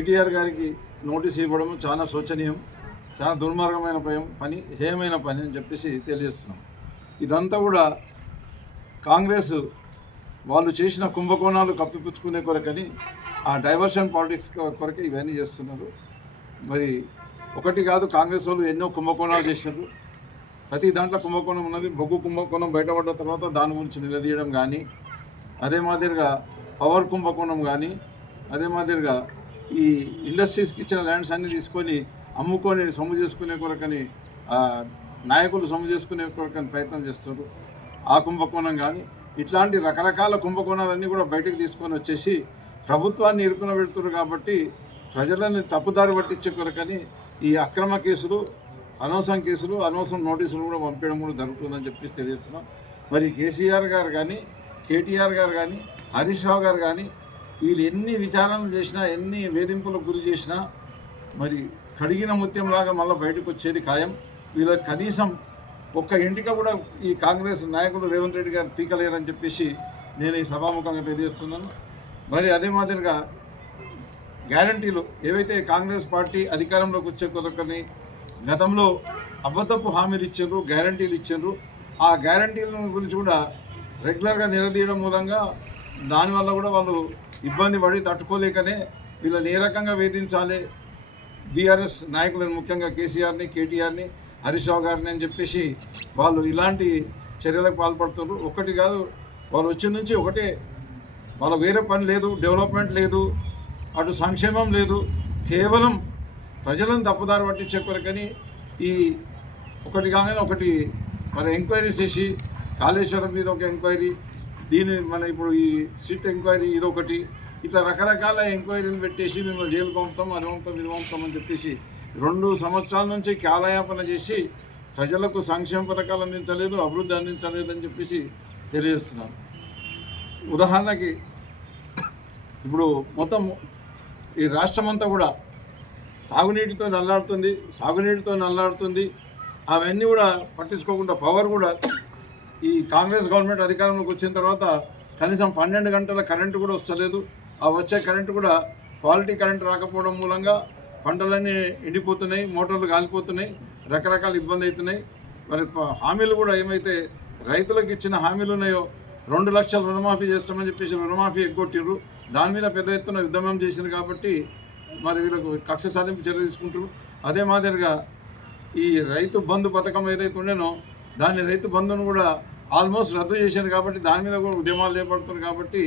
కేటీఆర్ గారికి నోటీస్ ఇవ్వడం చాలా శోచనీయం, చాలా దుర్మార్గమైన పని, హేయమైన పని అని చెప్పేసి తెలియజేస్తున్నాం. ఇదంతా కూడా కాంగ్రెస్ వాళ్ళు చేసిన కుంభకోణాలు కప్పిపుచ్చుకునే కొరకని, ఆ డైవర్షన్ పాలిటిక్స్ కొరకే ఇవన్నీ చేస్తున్నారు. మరి ఒకటి కాదు, కాంగ్రెస్ వాళ్ళు ఎన్నో కుంభకోణాలు చేసినారు. ప్రతి దాంట్లో కుంభకోణం ఉన్నది. బొగ్గు కుంభకోణం బయటపడ్డ తర్వాత దాని గురించి నిలదీయడం కానీ, అదే మాదిరిగా పవర్ కుంభకోణం కానీ, అదే మాదిరిగా ఈ ఇండస్ట్రీస్కి ఇచ్చిన ల్యాండ్స్ అన్నీ తీసుకొని అమ్ముకొని సొమ్ము చేసుకునే కొరకని నాయకులు సొమ్ము చేసుకునే కొరకని ప్రయత్నం చేస్తారు. ఆ కుంభకోణం కానీ, ఇట్లాంటి రకరకాల కుంభకోణాలన్నీ కూడా బయటకు తీసుకొని వచ్చేసి ప్రభుత్వాన్ని ఇరుకున పెడుతున్నారు. కాబట్టి ప్రజలని తప్పుదారి పట్టించే కొరకని ఈ అక్రమ కేసులు, అనవసరం కేసులు, అనవసరం నోటీసులు కూడా పంపించడం కూడా జరుగుతుందని చెప్పేసి తెలియజేస్తున్నాం. మరి కేసీఆర్ గారు కానీ, కేటీఆర్ గారు కానీ, హరీష్ రావు గారు కానీ వీళ్ళు ఎన్ని విచారణలు చేసినా, ఎన్ని వేధింపులకు గురి చేసినా మరి కడిగిన ముత్యంలాగా మళ్ళీ బయటకు వచ్చేది ఖాయం. వీళ్ళకి కనీసం ఒక్క ఎంటిక కూడా ఈ కాంగ్రెస్ నాయకులు రేవంత్ రెడ్డి గారు పీకలేరని చెప్పేసి నేను ఈ సభాముఖంగా తెలియజేస్తున్నాను. మరి అదే మాదిరిగా గ్యారంటీలు ఏవైతే కాంగ్రెస్ పార్టీ అధికారంలోకి వచ్చే కొరకని గతంలో అబద్ధపు హామీలు ఇచ్చారు, గ్యారంటీలు ఇచ్చారు. ఆ గ్యారంటీల గురించి కూడా రెగ్యులర్గా నిలదీయడం మూలంగా దానివల్ల కూడా వాళ్ళు ఇబ్బంది పడి తట్టుకోలేకనే వీళ్ళని ఏ రకంగా వేధించాలి, బీఆర్ఎస్ నాయకులను ముఖ్యంగా కేసీఆర్ని, కేటీఆర్ని, హరీష్ రావు గారిని అని చెప్పేసి వాళ్ళు ఇలాంటి చర్యలకు పాల్పడుతున్నారు. ఒకటి కాదు, వాళ్ళు వచ్చిన నుంచి ఒకటే, వాళ్ళ వేరే పని లేదు, డెవలప్మెంట్ లేదు, అటు సంక్షేమం లేదు, కేవలం ప్రజలను తప్పుదారి పట్టించే కొరకని ఈ ఒకటి కాగానే ఒకటి మరి ఎంక్వైరీ చేసి, కాళేశ్వరం మీద ఒక ఎంక్వైరీ, దీని మన ఇప్పుడు ఈ సీట్ ఎంక్వైరీ ఇదొకటి, ఇట్లా రకరకాల ఎంక్వైరీలు పెట్టేసి మిమ్మల్ని జైలు పంపుతాం, అది పంపుతాం, ఇది పంపుతాం అని చెప్పేసి 2 సంవత్సరాల నుంచి కాలయాపన చేసి ప్రజలకు సంక్షేమ పథకాలు అందించలేదు, అభివృద్ధి అందించలేదు అని చెప్పేసి తెలియజేస్తున్నాను. ఉదాహరణకి ఇప్పుడు మొత్తం ఈ రాష్ట్రమంతా కూడా తాగునీటితో నల్లాడుతుంది, సాగునీటితో నల్లాడుతుంది. అవన్నీ కూడా పట్టించుకోకుండా పవర్ కూడా ఈ కాంగ్రెస్ గవర్నమెంట్ అధికారంలోకి వచ్చిన తర్వాత కనీసం 12 గంటల కరెంటు కూడా వస్తలేదు. ఆ వచ్చే కరెంటు కూడా క్వాలిటీ కరెంటు రాకపోవడం మూలంగా పంటలన్నీ ఎండిపోతున్నాయి, మోటార్లు కాలిపోతున్నాయి, రకరకాల ఇబ్బంది అవుతున్నాయి. మరి హామీలు కూడా ఏమైతే రైతులకు ఇచ్చిన హామీలు ఉన్నాయో 2 లక్షల రుణమాఫీ చేస్తామని చెప్పేసి రుణమాఫీ ఎగ్గొట్టిండ్రు. దాని మీద పెద్ద ఎత్తున ఉద్యమం చేసింది కాబట్టి మరి వీళ్ళకు కక్ష సాధింపు చర్య తీసుకుంటారు. అదే మాదిరిగా ఈ రైతు బంధు పథకం ఏదైతే ఉండేనో దాన్ని రైతు బంధును కూడా ఆల్మోస్ట్ రద్దు చేశారు. కాబట్టి దాని మీద కూడా ఉద్యమాలు చేపడుతున్నారు. కాబట్టి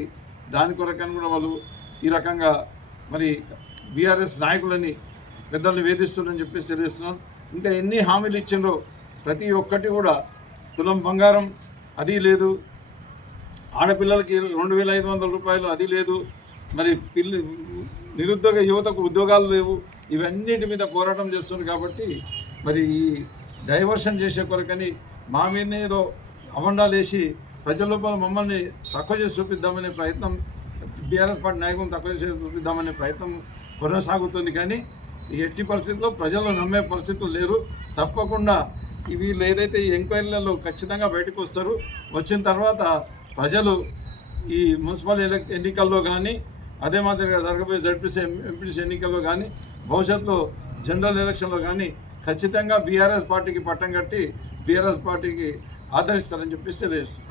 దాని కొరకని కూడా వాళ్ళు ఈ రకంగా మరి బీఆర్ఎస్ నాయకులని పెద్దల్ని వేధిస్తున్నారని చెప్పేసి తెలియజేస్తున్నాను. ఇంకా ఎన్ని హామీలు ఇచ్చిండ్రో ప్రతి ఒక్కటి కూడా తులం బంగారం అది లేదు, ఆడపిల్లలకి 2500 రూపాయలు అది లేదు, మరి నిరుద్యోగ యువతకు ఉద్యోగాలు లేవు. ఇవన్నిటి మీద పోరాటం చేస్తుంది. కాబట్టి మరి ఈ డైవర్షన్ చేసే కొరకని మా మీద ఏదో అబండాలు వేసి ప్రజల లోపల మమ్మల్ని తక్కువ చేసి చూపిద్దామనే ప్రయత్నం, బీఆర్ఎస్ పార్టీ నాయకులను తక్కువ చేసి చూపిద్దామనే ప్రయత్నం కొనసాగుతుంది. కానీ ఈ ఎట్టి పరిస్థితుల్లో ప్రజలు నమ్మే పరిస్థితులు లేరు. తప్పకుండా వీళ్ళు ఏదైతే ఈ ఎంక్వైరీలలో ఖచ్చితంగా బయటకు వస్తారు. వచ్చిన తర్వాత ప్రజలు ఈ మున్సిపల్ ఎన్నికల్లో కానీ, అదే మాదిరిగా జరగబోయే జడ్పీసీ ఎంపీసీ ఎన్నికల్లో కానీ, భవిష్యత్తులో జనరల్ ఎలక్షన్లో కానీ ఖచ్చితంగా బీఆర్ఎస్ పార్టీకి పట్టం కట్టి బీఆర్ఎస్ పార్టీకి ఆదరిస్తారని చెప్పేసి తెలియజేస్తారు.